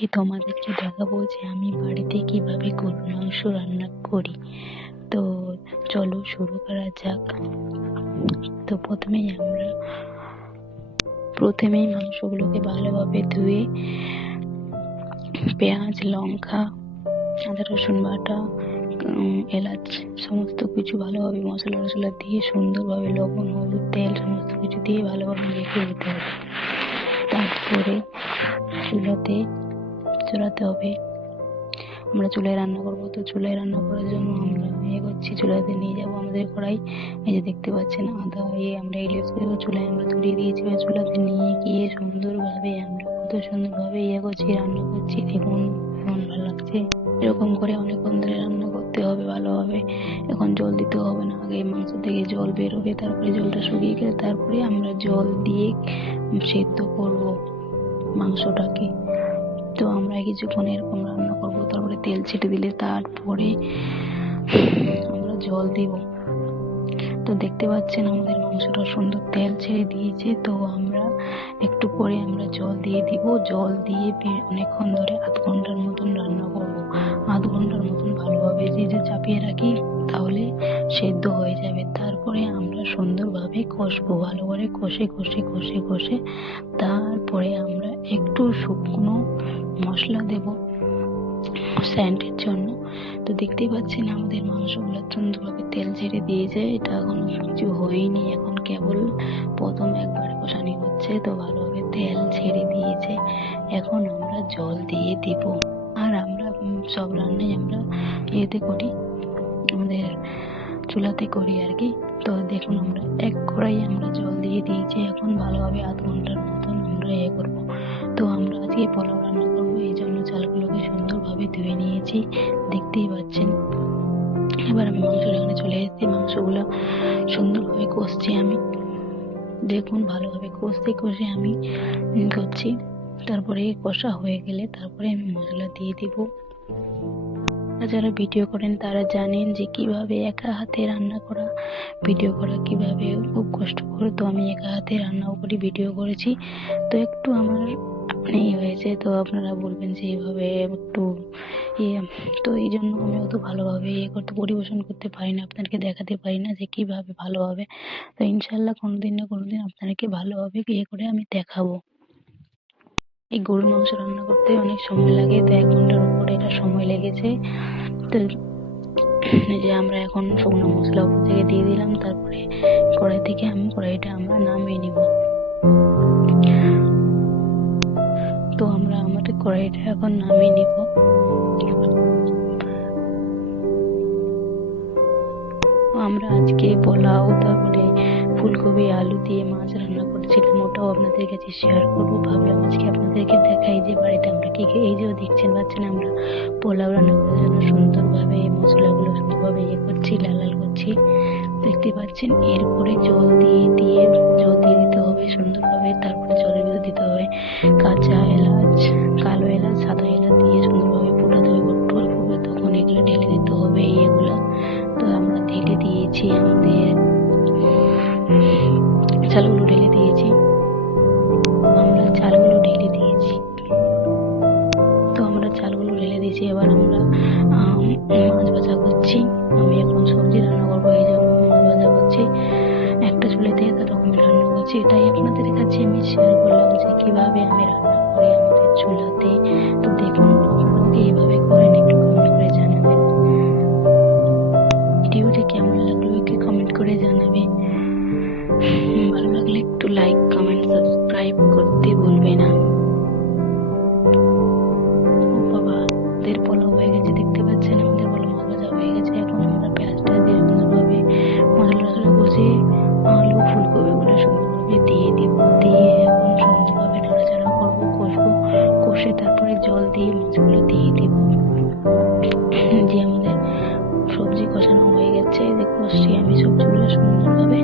আজকে তোমাদেরকে দেখাবো যে আমি বাড়িতে কিভাবে গরুর মাংস রান্না করি। তো চলো শুরু করা যাক। তো প্রথমেই মাংসগুলোকে ভালোভাবে ধুয়ে পেঁয়াজ, লঙ্কা, আদা রসুন বাটা, এলাচ সমস্ত কিছু ভালোভাবে মশলা দিয়ে সুন্দরভাবে লবণ, হলুদ, তেল সমস্ত কিছু দিয়ে ভালোভাবে মেখে নিতে হবে। তারপরে চুলাতে হবে। আমরা চুলায় রান্না করবো, তো চুলায় রান্না করার জন্য আমরা চুলাতে নিয়ে যাবো আমাদের কড়াই। এই যে দেখতে পাচ্ছেন আদা আমরা ইউজ করবো। চুলায় আমরা ধরিয়ে দিয়েছি, চুলাতে নিয়ে গিয়ে সুন্দরভাবে আমরা কত সুন্দরভাবে রান্না করছি। দেখুন কেমন ভালো লাগছে। এরকম করে অনেকক্ষণ ধরে রান্না করতে হবে ভালোভাবে। এখন জল দিতে হবে না, আগে মাংস থেকে জল বেরোবে, তারপরে জলটা শুকিয়ে গেলে তারপরে আমরা জল দিয়ে সেদ্ধ করব মাংসটাকে। তো আমরা কিছুক্ষণ এরকম রান্না করবো, তারপরে তেল ছেটে দিলে তারপরে আমরা জল দিব। তো দেখতে পাচ্ছেন আমাদের মাংসটা সুন্দর তেল ছেড়ে দিয়েছে। তো আমরা একটু পরে আমরা জল দিয়ে দিব। জল দিয়ে অনেকক্ষণ ধরে আধ ঘন্টার মতন রান্না করব। আধ ঘন্টার মতন ভালোভাবে চাপিয়ে রাখি, তাহলে সেদ্ধ হয়ে যাবে। তারপরে আমরা সুন্দরভাবে কষবো, ভালো করে কষে তারপরে আমরা একটু শুকনো মশলা দেব স্যান্ডের জন্য। তো দেখতেই পাচ্ছেন আমাদের মাংসগুলো সুন্দরভাবে তেল ছেড়ে দিয়েছে। এটা এখনো কিছু হয়নি, এখন কেবল প্রথম একবার কষানি হচ্ছে। তো ভালোভাবে তেল ছেড়ে দিয়েছে, এখন আমরা জল দিয়ে দিব। আর আমরা সব রান্নাই আমরা ইয়েতে করি, আমাদের চুলাতে করি আর কি। তো দেখুন আমরা এক কড়াই আমরা জল দিয়ে দিয়েছি। এখন ভালোভাবে আধ ঘন্টার মতন আমরা করবো। তো আমরা আজকে পোলাও রান্না করবো, এই জন্য চালগুলোকে সুন্দরভাবে ধুয়ে নিয়েছি, দেখতেই পাচ্ছেন। এবার আমি মাংসের এখানে চলে এসেছি, মাংসগুলো সুন্দরভাবে কষছি আমি। দেখুন ভালোভাবে কষে আমি করছি। তারপরে কষা হয়ে গেলে তারপরে আমি মশলা দিয়ে দিব। যারা ভিডিও করেন তারা জানেন যে কিভাবে একা হাতে রান্না করা, ভিডিও করা কিভাবে খুব কষ্টকর। তো আমি একা হাতে রান্নাও করি, ভিডিও করেছি। তো একটু আমার হয়েছে, তো আপনারা বলবেন যে এইভাবে একটু তো এই জন্য আমি অত ভালোভাবে পরিবেশন করতে পারি না, আপনাদেরকে দেখাতে পারি না যে কিভাবে ভালোভাবে। তো ইনশাল্লাহ কোনোদিন না কোনোদিন আপনাদেরকে ভালোভাবে করে আমি দেখাবো। এই গরুর মাংস রান্না করতে অনেক সময় লাগে, তো 1 ঘন্টার উপরে এটা সময় লেগেছে। তো যে আমরা এখন শুকনো মশলা উপর থেকে দিয়ে দিলাম, তারপরে কড়াইটা আমরা নামিয়ে নিব। তো আমাদের কড়াইটা এখন নামিয়ে নিব। আমরা আজকে পোলাও, তারপরে ফুলকপি আলু দিয়ে মাছ রান্না করেছিলাম, ওটাও আপনাদের কাছে শেয়ার করবো। ভাবলাম আজকে আপনাদেরকে দেখাই যে বাড়িতে আমরা কি এই যে দেখছেন পাচ্ছেন আমরা পোলাও রান্না করার জন্য সুন্দরভাবে মশলাগুলো সুন্দরভাবে করছি, লাল করছি, দেখতে পাচ্ছেন। এরপরে জল দিয়ে দিতে হবে সুন্দরভাবে। তারপরে জলের ভিতরে দিতে হবে কাঁচা এলাচ, কালো এলাচ, সাদা এলাচ দিয়ে সুন্দরভাবে ফোটাতে হবে। তখন এগুলো ঢেলে দিতে হবে এগুলা। তো আমরা ঢেলে দিয়েছি, আমাদের চালগুলো ঢেলে দিয়েছি। এবার আমরা মাছ ভাজা করছি। আমি এখন সবজি রান্না করবো, এই জন্য মাছ ভাজা করছি। একটা চুলাতে এত রকমের রান্না করছি, এটাই আপনাদের কাছে আমি শেয়ার করলাম যে কিভাবে আমি রান্না করি আমাদের চুলাতে। তো দেখুন আপনারা এইভাবে করেন, একটু কমেন্ট করে জানাবেন। ভিডিওটি কেমন লাগলো একটু কমেন্ট করে জানাবে। ভালো লাগলে একটু লাইক, কমেন্ট, সাবস্ক্রাইব করতে ভুলবে না। পোলাও হয়ে গেছে, দেখতে পাচ্ছেন আমাদের পোলাও মাছ ভাজা হয়ে গেছে। এখন আমরা পেঁয়াজটা দিয়ে সুন্দরভাবে মশলা কষে আলু ফুলকপিগুলো সুন্দরভাবে দিয়ে দিব। দিয়ে এখন সুন্দরভাবে নাড়াচাড়া করবো, কষে তারপরে জল দিয়ে মাছগুলো দিয়ে দিব। যে আমাদের সবজি কষানো হয়ে গেছে, কষছি আমি সবজিগুলো সুন্দরভাবে।